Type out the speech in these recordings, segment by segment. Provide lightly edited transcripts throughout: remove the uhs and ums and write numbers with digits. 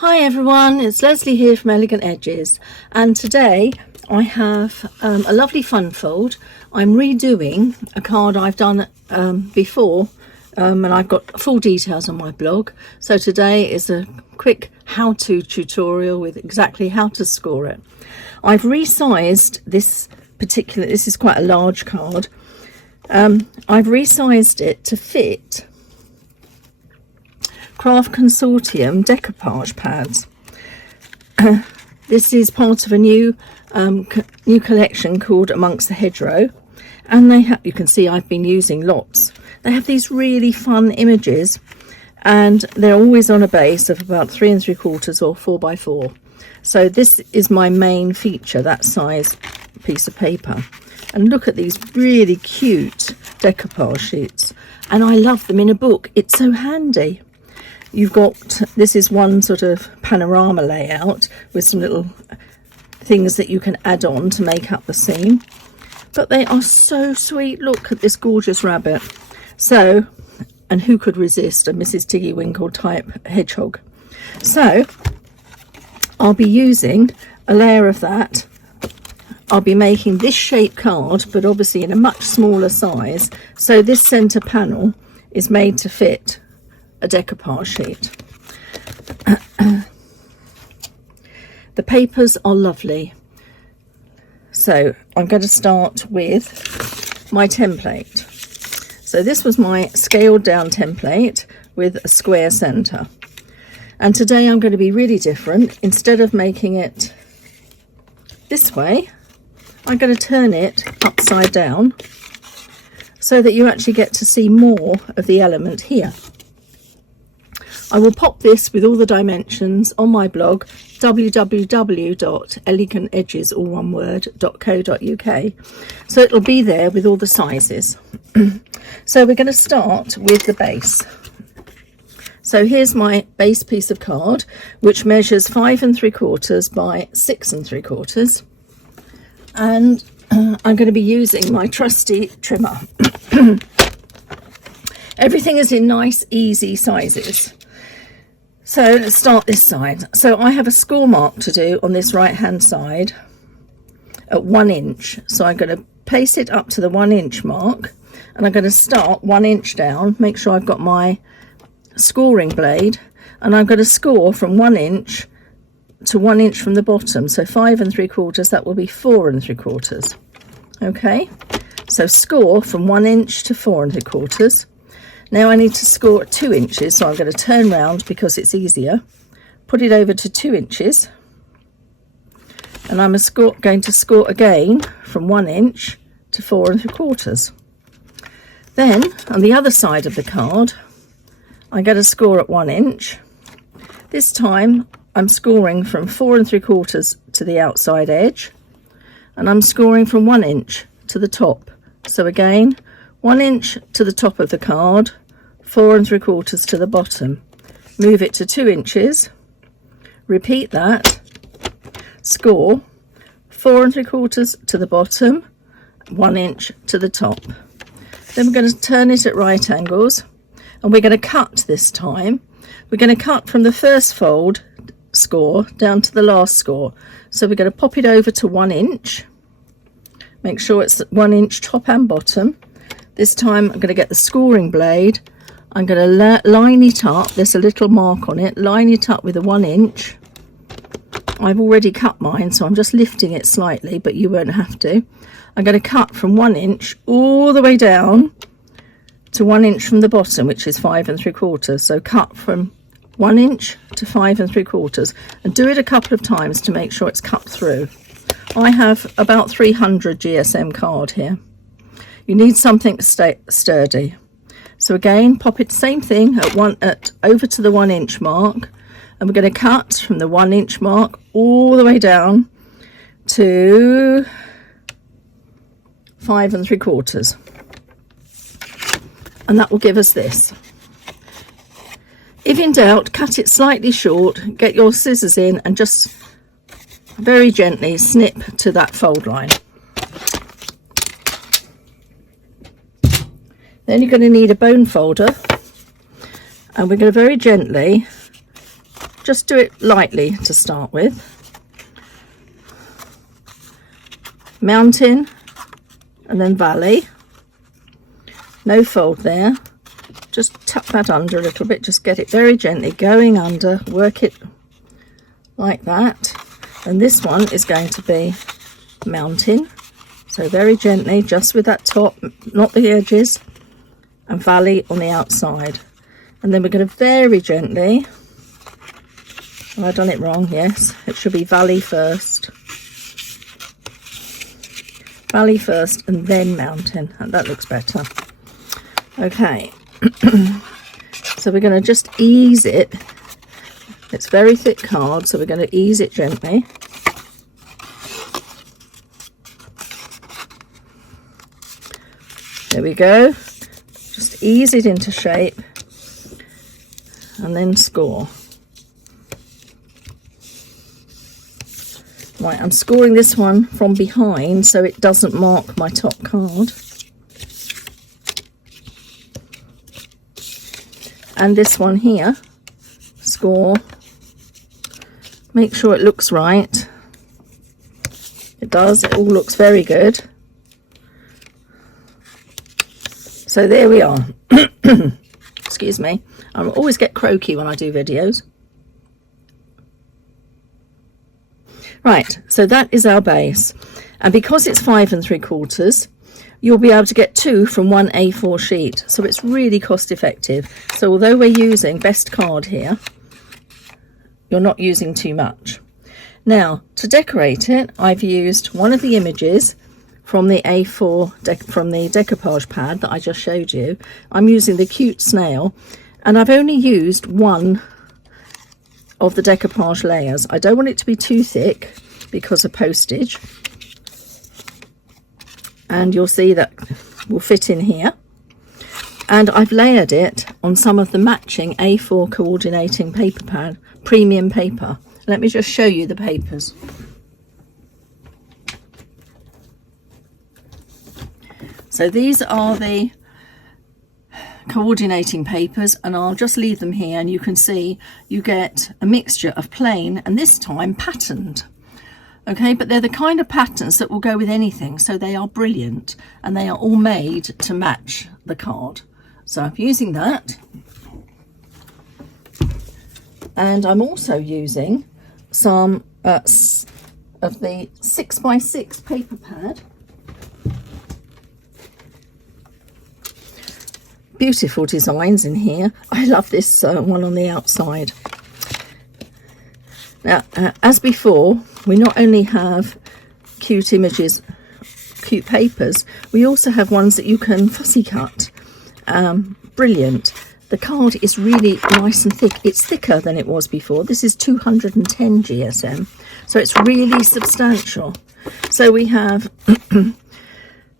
Hi everyone, it's Leslie here from Elegant Edges, and today I have a lovely fun fold. I'm redoing a card I've done before, and I've got full details on my blog. So today is a quick how-to tutorial with exactly how to score it. I've resized this is quite a large card. I've resized it to fit Craft Consortium decoupage pads. This is part of a new collection called Amongst the Hedgerow, and you can see I've been using lots. They have these really fun images, and they're always on a base of about 3 3/4 or 4 by 4. So this is my main feature, that size piece of paper. And look at these really cute decoupage sheets, and I love them in a book. It's so handy. You've got, this is one sort of panorama layout with some little things that you can add on to make up the scene. But they are so sweet. Look at this gorgeous rabbit. So, and who could resist a Mrs. Tiggywinkle type hedgehog? So, I'll be using a layer of that. I'll be making this shape card, but obviously in a much smaller size. So this centre panel is made to fit a decoupage sheet. The papers are lovely. So I'm going to start with my template. So this was my scaled down template with a square centre. And today I'm going to be really different. Instead of making it this way, I'm going to turn it upside down so that you actually get to see more of the element here. I will pop this with all the dimensions on my blog, www.elegantedges.co.uk. So it'll be there with all the sizes. So we're going to start with the base. So here's my base piece of card, which measures 5 3/4 by 6 3/4. And I'm going to be using my trusty trimmer. Everything is in nice, easy sizes. So let's start this side. So I have a score mark to do on this right hand side at 1 inch. So I'm going to place it up to the 1 inch mark, and I'm going to start 1 inch down, make sure I've got my scoring blade, and I'm going to score from 1 inch to 1 inch from the bottom. So 5 3/4, that will be 4 3/4. Okay, so score from 1 inch to 4 3/4. Now I need to score at 2 inches, so I'm going to turn round because it's easier. Put it over to 2 inches, and I'm going to score again from 1 inch to 4 3/4. Then on the other side of the card, I'm going to score at 1 inch. This time I'm scoring from 4 3/4 to the outside edge, and I'm scoring from 1 inch to the top. So again, 1 inch to the top of the card, 4 3/4 to the bottom. Move it to 2 inches, repeat that, score 4 3/4 to the bottom, 1 inch to the top. Then we're going to turn it at right angles, and we're going to cut this time. We're going to cut from the first fold score down to the last score. So we're going to pop it over to 1 inch. Make sure it's 1 inch top and bottom. This time I'm going to get the scoring blade. I'm going to line it up. There's a little mark on it. Line it up with a 1 inch. I've already cut mine, so I'm just lifting it slightly, but you won't have to. I'm going to cut from 1 inch all the way down to 1 inch from the bottom, which is 5 3/4. So cut from 1 inch to 5 3/4, and do it a couple of times to make sure it's cut through. I have about 300 GSM card here. You need something sturdy. So again, pop it, same thing, over to the 1 inch mark, and we're going to cut from the 1 inch mark all the way down to 5 3/4, and that will give us this. If in doubt, cut it slightly short, get your scissors in, and just very gently snip to that fold line. Then you're going to need a bone folder, and we're going to very gently just do it lightly to start with. Mountain and then valley. No fold there. Just tuck that under a little bit, just get it very gently going under, work it like that. And this one is going to be mountain, so very gently, just with that top, not the edges, and valley on the outside. And then we're going to very gently, have I done it wrong? Yes, it should be valley first. Valley first and then mountain, and that looks better. Okay. So we're going to just ease it. It's very thick card, so we're going to ease it gently. There we go. Just ease it into shape and then score. Right, I'm scoring this one from behind so it doesn't mark my top card. And this one here, score, make sure it looks right. It does, it all looks very good. So there we are. Excuse me, I always get croaky when I do videos. Right, so that is our base. And because it's 5 3/4, you'll be able to get 2 from one A4 sheet, so it's really cost effective. So although we're using best card here, you're not using too much. Now to decorate it, I've used one of the images from the A4 from the decoupage pad that I just showed you. I'm using the cute snail, and I've only used one of the decoupage layers. I don't want it to be too thick because of postage. And you'll see that will fit in here. And I've layered it on some of the matching A4 coordinating paper pad, premium paper. Let me just show you the papers. So these are the coordinating papers, and I'll just leave them here, and you can see you get a mixture of plain and this time patterned. Okay, but they're the kind of patterns that will go with anything, so they are brilliant, and they are all made to match the card. So I'm using that, and I'm also using some of the 6x6 paper pad. Beautiful designs in here. I love this one on the outside. Now, as before, we not only have cute images, cute papers, we also have ones that you can fussy cut. Brilliant. The card is really nice and thick. It's thicker than it was before. This is 210 GSM, so it's really substantial. So we have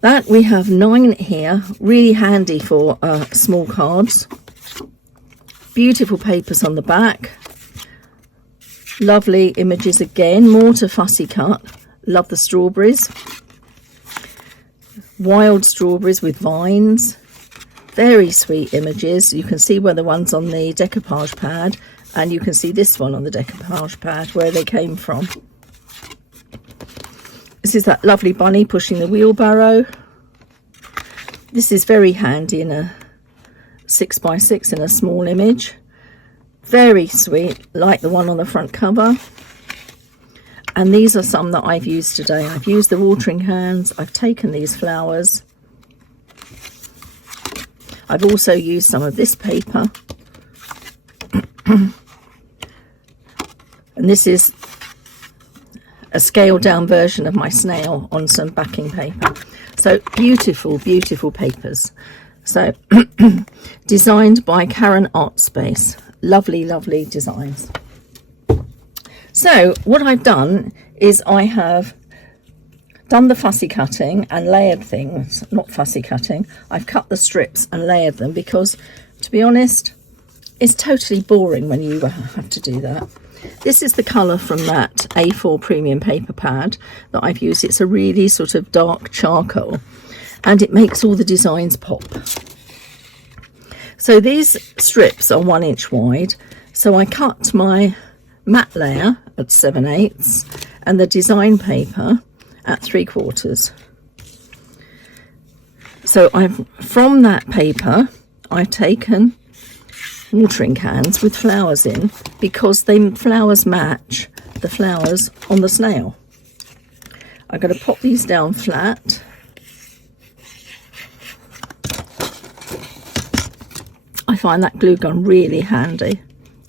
that. We have 9 here, really handy for small cards. Beautiful papers on the back. Lovely images again, more to fussy cut. Love the strawberries. Wild strawberries with vines. Very sweet images. You can see where the one's on the decoupage pad, and you can see this one on the decoupage pad where they came from. This is that lovely bunny pushing the wheelbarrow. This is very handy in a 6x6 in a small image. Very sweet, like the one on the front cover. And these are some that I've used today. I've used the watering cans, I've taken these flowers. I've also used some of this paper. And this is a scaled down version of my snail on some backing paper. So beautiful, beautiful papers. So designed by Karen Art Space. Lovely, lovely designs. So what I've done is I have done the fussy cutting and layered things. Not fussy cutting, I've cut the strips and layered them because, to be honest, it's totally boring when you have to do that. This is the colour from that A4 premium paper pad that I've used. It's a really sort of dark charcoal, and it makes all the designs pop. So these strips are 1 inch wide, so I cut my matte layer at 7/8 and the design paper at 3/4. So from that paper I've taken watering cans with flowers in, because the flowers match the flowers on the snail. I'm going to pop these down flat. I find that glue gun really handy.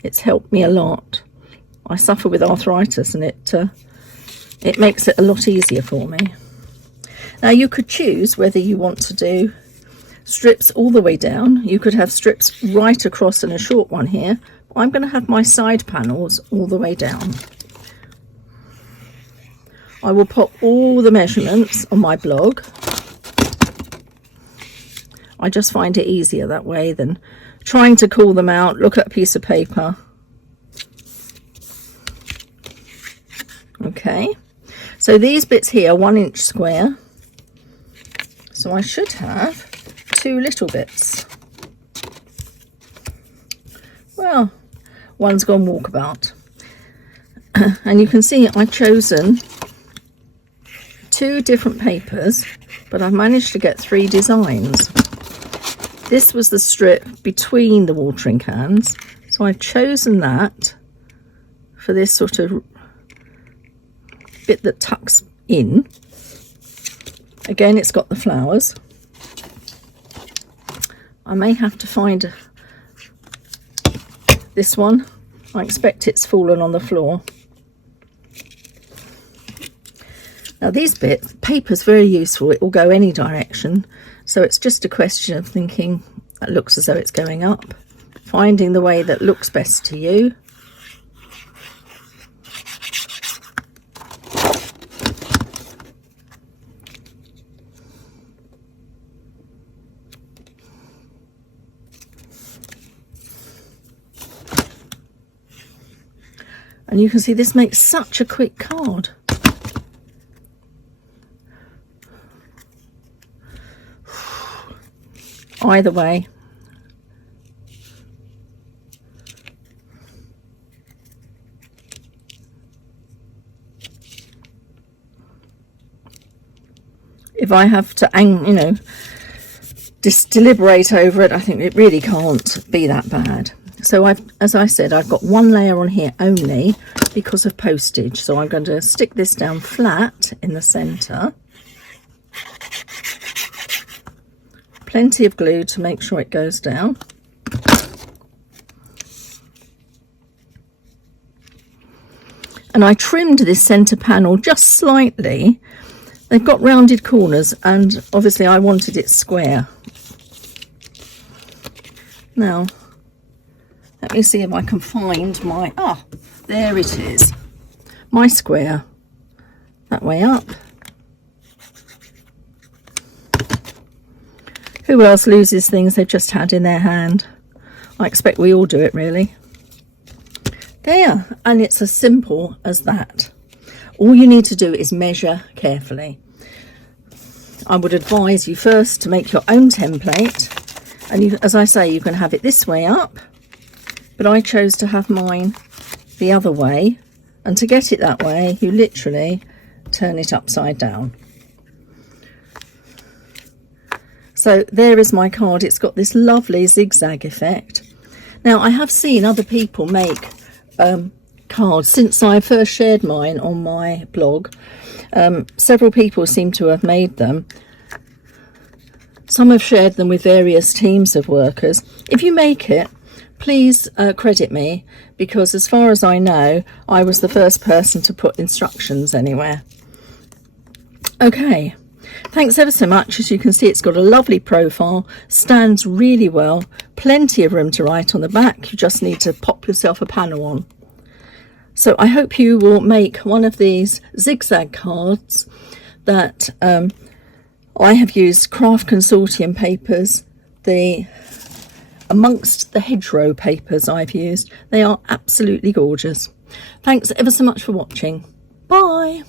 It's helped me a lot. I suffer with arthritis and it makes it a lot easier for me. Now you could choose whether you want to do strips all the way down. You could have strips right across and a short one here. I'm going to have my side panels all the way down. I will pop all the measurements on my blog. I just find it easier that way than trying to call them out, look at a piece of paper. Okay, so these bits here, 1 inch square. So I should have 2 little bits. Well, one's gone walkabout. And you can see I've chosen 2 different papers, but I've managed to get 3 designs. This was the strip between the watering cans, so I've chosen that for this sort of bit that tucks in. Again, it's got the flowers. I may have to find this one. I expect it's fallen on the floor. Now these bits, paper's very useful. It will go any direction. So it's just a question of thinking, that looks as though it's going up. Finding the way that looks best to you. And you can see this makes such a quick card. Either way. If I have to, just deliberate over it, I think it really can't be that bad. So as I said, I've got 1 layer on here only because of postage. So I'm going to stick this down flat in the centre. Plenty of glue to make sure it goes down. And I trimmed this centre panel just slightly. They've got rounded corners and obviously I wanted it square. Now, let me see if I can find my, there it is. My square, that way up. Who else loses things they've just had in their hand? I expect we all do it, really. There, and it's as simple as that. All you need to do is measure carefully. I would advise you first to make your own template, and you, as I say, you can have it this way up, but I chose to have mine the other way, and to get it that way you literally turn it upside down. So there is my card. It's got this lovely zigzag effect. Now I have seen other people make cards since I first shared mine on my blog. Several people seem to have made them. Some have shared them with various teams of workers. If you make it, please credit me, because as far as I know, I was the first person to put instructions anywhere. Okay, thanks ever so much. As you can see, it's got a lovely profile, stands really well, plenty of room to write on the back. You just need to pop yourself a panel on. So I hope you will make one of these zigzag cards that I have used Craft Consortium papers, the Amongst the Hedgerow papers I've used. They are absolutely gorgeous. Thanks ever so much for watching. Bye.